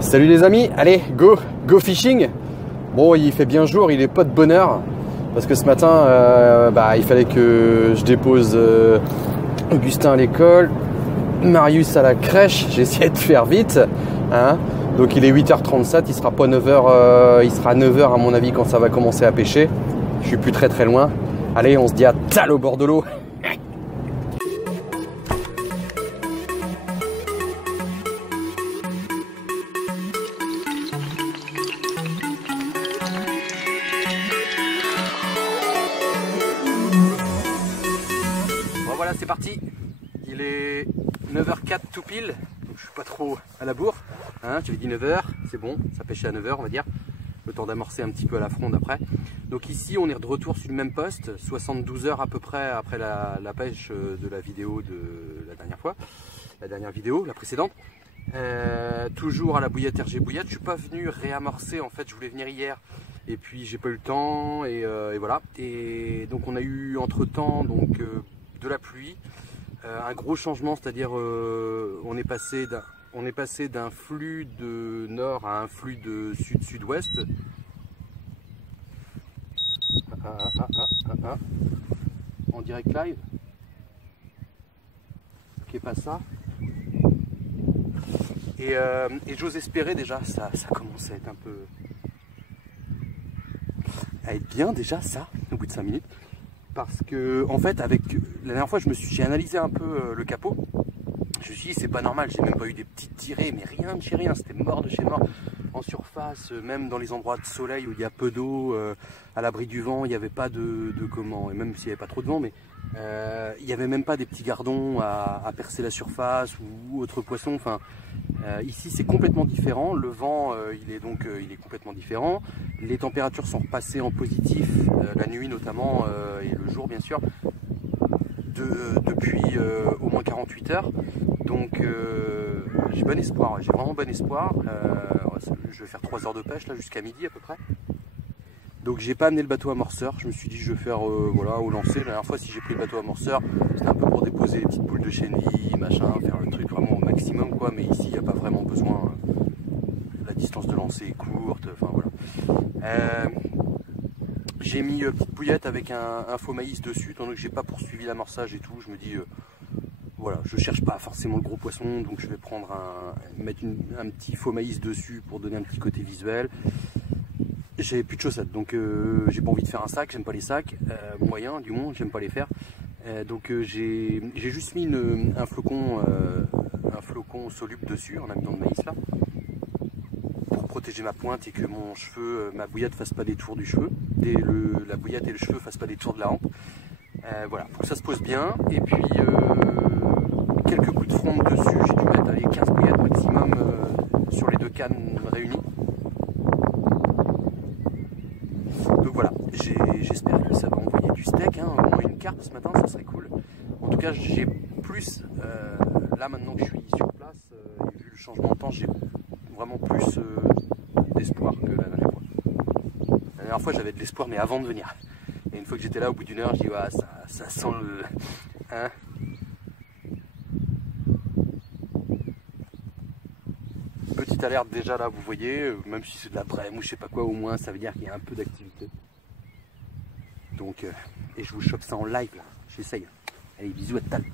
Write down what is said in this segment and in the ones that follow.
Salut les amis, allez, go fishing. Bon, il fait bien jour, il est pas de bonne heure. Parce que ce matin, il fallait que je dépose Augustin à l'école, Marius à la crèche. J'ai essayé de faire vite. Hein. Donc il est 8h37, il sera pas 9h, il sera 9h à mon avis quand ça va commencer à pêcher. Je suis plus très loin. Allez, on se dit à tal au bord de l'eau. Voilà, c'est parti. Il est 9h04 tout pile, donc je suis pas trop à la bourre. Hein, tu avais dit 9h, c'est bon, ça pêchait à 9h on va dire. Le temps d'amorcer un petit peu à la fronde après. Donc ici on est de retour sur le même poste, 72 heures à peu près après la pêche de la vidéo de la dernière fois, la dernière vidéo, la précédente. Toujours à la bouillette RG Bouillette. Je suis pas venu réamorcer, en fait je voulais venir hier et puis j'ai pas eu le temps et voilà. Et donc on a eu entre temps donc de la pluie, un gros changement, c'est-à-dire on est passé d'un flux de nord à un flux de sud-sud-ouest. En direct live. Ok, pas ça. Et j'ose espérer déjà, ça commence à être un peu... à être bien déjà ça, au bout de 5 minutes. Parce que en fait, avec la dernière fois, j'ai analysé un peu le capot. Je me suis dit, c'est pas normal, j'ai même pas eu des petites tirées, mais rien de chez rien, c'était mort de chez mort. En surface, même dans les endroits de soleil où il y a peu d'eau, à l'abri du vent, il n'y avait pas de comment, et même s'il n'y avait pas trop de vent, mais il n'y avait même pas des petits gardons à percer la surface ou autres poissons. Enfin, ici c'est complètement différent, le vent il est complètement différent, les températures sont repassées en positif, la nuit notamment et le jour bien sûr, depuis au moins 48 heures. Donc j'ai bon espoir, j'ai vraiment bon espoir. Je vais faire 3 heures de pêche là jusqu'à midi à peu près. Donc j'ai pas amené le bateau amorceur, je me suis dit je vais faire voilà, au lancer. La dernière fois si j'ai pris le bateau amorceur, c'était un peu pour déposer les petites boules de chenille, machin, faire le truc vraiment au maximum quoi, mais ici il n'y a pas vraiment besoin. La distance de lancer est courte, enfin voilà. J'ai mis petite bouillette avec un faux maïs dessus, tant que j'ai pas poursuivi l'amorçage et tout, je me dis voilà, je cherche pas forcément le gros poisson, donc je vais prendre mettre un petit faux maïs dessus pour donner un petit côté visuel. J'ai plus de chaussettes, donc j'ai pas envie de faire un sac, j'aime pas les sacs, moyens du moins, j'aime pas les faire. Donc j'ai juste mis un flocon soluble dessus en amenant le maïs là, pour protéger ma pointe et que mon cheveu, ma bouillette fasse pas des tours du cheveu, la bouillette et le cheveu fassent pas des tours de la hampe. Voilà, pour que ça se pose bien, et puis quelques coups de fronde dessus, j'ai dû mettre allez, 15 bouillettes maximum sur les deux cannes réunies. Donc voilà, j'espère que ça va envoyer du steak, hein, au moins une carpe ce matin, ça serait cool. En tout cas, j'ai plus, là maintenant que je suis sur place, et vu le changement de temps, j'ai vraiment plus d'espoir que la dernière fois. La dernière fois, j'avais de l'espoir, mais avant de venir. Et une fois que j'étais là, au bout d'une heure, je dis, ouais, ça sent le... Hein. Petite alerte déjà là, vous voyez, même si c'est de la brème ou je sais pas quoi, au moins ça veut dire qu'il y a un peu d'activité. Donc, et je vous chope ça en live là, j'essaye. Allez, bisous à tout à l'heure.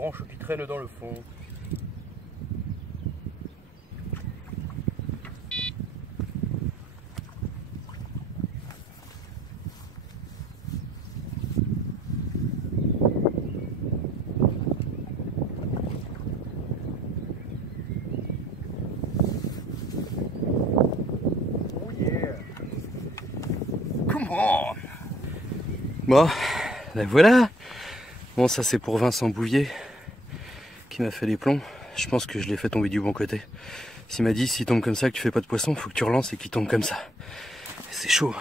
branches qui traînent dans le fond. Bon, ben voilà. Bon, ça c'est pour Vincent Bouvier qui m'a fait les plombs. Je pense que je l'ai fait tomber du bon côté. Il m'a dit, s'il tombe comme ça, que tu fais pas de poisson, faut que tu relances et qu'il tombe comme ça. C'est chaud.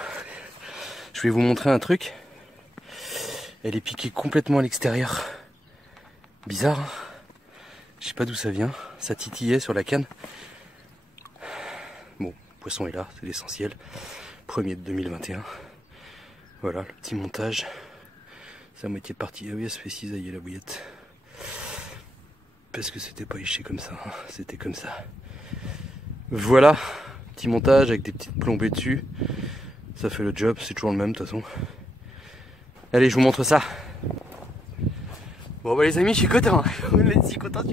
Je vais vous montrer un truc. Elle est piquée complètement à l'extérieur. Bizarre, hein? Je sais pas d'où ça vient. Ça titillait sur la canne. Bon, le poisson est là, c'est l'essentiel. 1er de 2021. Voilà, le petit montage. C'est à moitié parti. Ah oui, elle se fait cisailler la bouillette. Parce que c'était pas éché comme ça, hein. C'était comme ça. Voilà, petit montage avec des petites plombées dessus. Ça fait le job, c'est toujours le même de toute façon. Allez, je vous montre ça. Bon bah les amis, je suis content. Je suis content.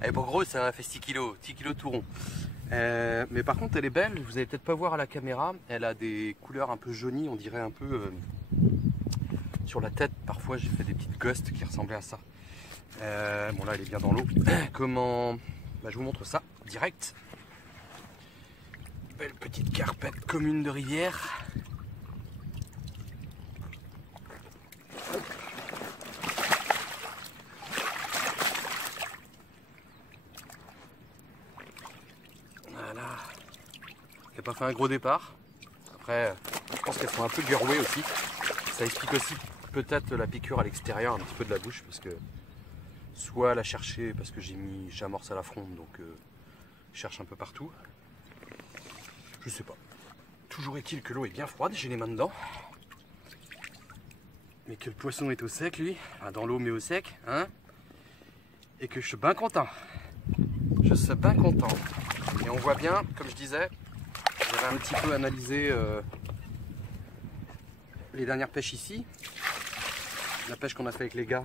Elle est pas grosse, c'est un fait 6 kg tout rond. Mais par contre elle est belle, vous allez peut-être pas voir à la caméra, elle a des couleurs un peu jaunies, on dirait un peu sur la tête. Parfois j'ai fait des petites ghosts qui ressemblaient à ça. Bon là elle est bien dans l'eau. Comment bah, je vous montre ça direct. Belle petite carpette commune de rivière. Voilà. Elle n'a pas fait un gros départ. Après, je pense qu'elles sont un peu guerouées aussi. Ça explique aussi peut-être la piqûre à l'extérieur, un petit peu de la bouche, parce que soit la chercher parce que j'amorce à la fronde, donc je cherche un peu partout. Je sais pas. Toujours est-il que l'eau est bien froide, j'ai les mains dedans. Mais que le poisson est au sec, lui. Enfin, dans l'eau mais au sec, hein. Et que je suis bien content. Je suis bien content. Et on voit bien, comme je disais, j'avais un petit peu analysé les dernières pêches ici. La pêche qu'on a fait avec les gars,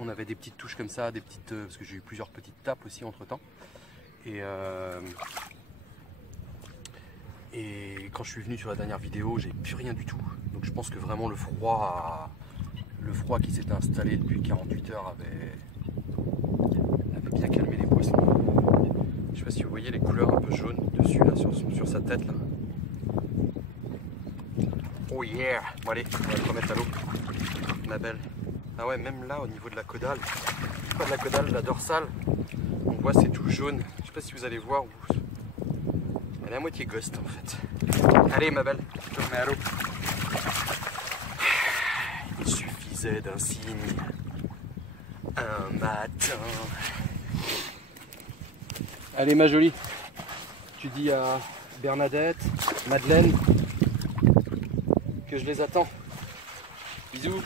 on avait des petites touches comme ça, des petites, parce que j'ai eu plusieurs petites tapes aussi entre temps. Et quand je suis venu sur la dernière vidéo, j'ai plus rien du tout. Donc je pense que vraiment le froid qui s'était installé depuis 48 heures avait bien calmé les poissons. Je sais pas si vous voyez les couleurs un peu jaunes dessus là sur sa tête là. Oh yeah! Bon allez, on va te remettre à l'eau, ma belle. Ah ouais, même là au niveau de la caudale, pas de la caudale, de la dorsale, on voit c'est tout jaune. Je sais pas si vous allez voir. Elle est à moitié ghost en fait. Allez ma belle, je te remets à l'eau. Il suffisait d'un signe, un matin. Allez ma jolie, tu dis à Bernadette, Madeleine, que je les attends. Bisous.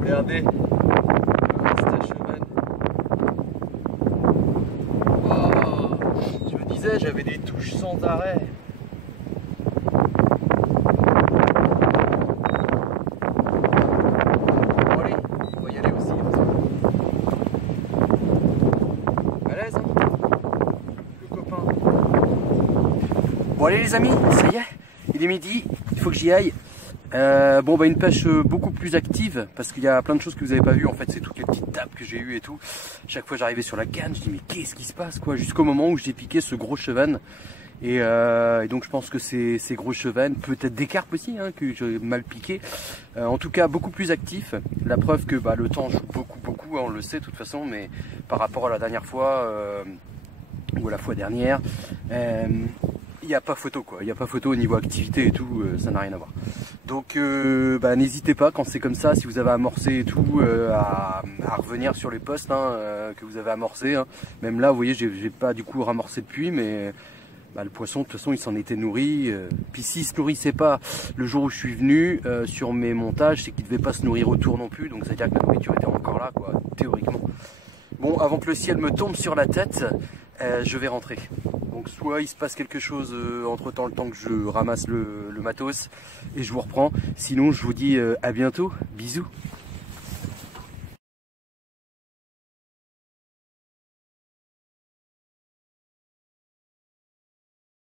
Regardez, oh, je me disais, j'avais des touches sans arrêt. Bon allez, on va y aller aussi. À l'aise, hein? Le Bon allez les amis, ça y est, il est midi, il faut que j'y aille. Bon bah une pêche beaucoup plus active parce qu'il y a plein de choses que vous n'avez pas vu en fait, c'est toutes les petites tapes que j'ai eues et tout. Chaque fois j'arrivais sur la canne, je dis mais qu'est-ce qui se passe quoi, jusqu'au moment où j'ai piqué ce gros chevanne. Et donc je pense que ces gros chevannes, peut-être des carpes aussi hein, que j'ai mal piqué. En tout cas beaucoup plus actif. La preuve que bah, le temps joue beaucoup, hein, on le sait de toute façon, mais par rapport à la dernière fois ou à la fois dernière, il n'y a pas photo quoi. Il n'y a pas photo au niveau activité et tout, ça n'a rien à voir. Donc bah, n'hésitez pas quand c'est comme ça, si vous avez amorcé et tout, à revenir sur les postes hein, que vous avez amorcé. Hein. Même là vous voyez j'ai pas du coup ramorcé depuis, mais bah, le poisson de toute façon il s'en était nourri. Puis s'il se nourrissait pas le jour où je suis venu sur mes montages, c'est qu'il devait pas se nourrir autour non plus, donc c'est à dire que la nourriture était encore là quoi, théoriquement. Bon, avant que le ciel me tombe sur la tête, je vais rentrer. Donc soit il se passe quelque chose entre temps, le temps que je ramasse le matos et je vous reprends. Sinon je vous dis à bientôt, bisous.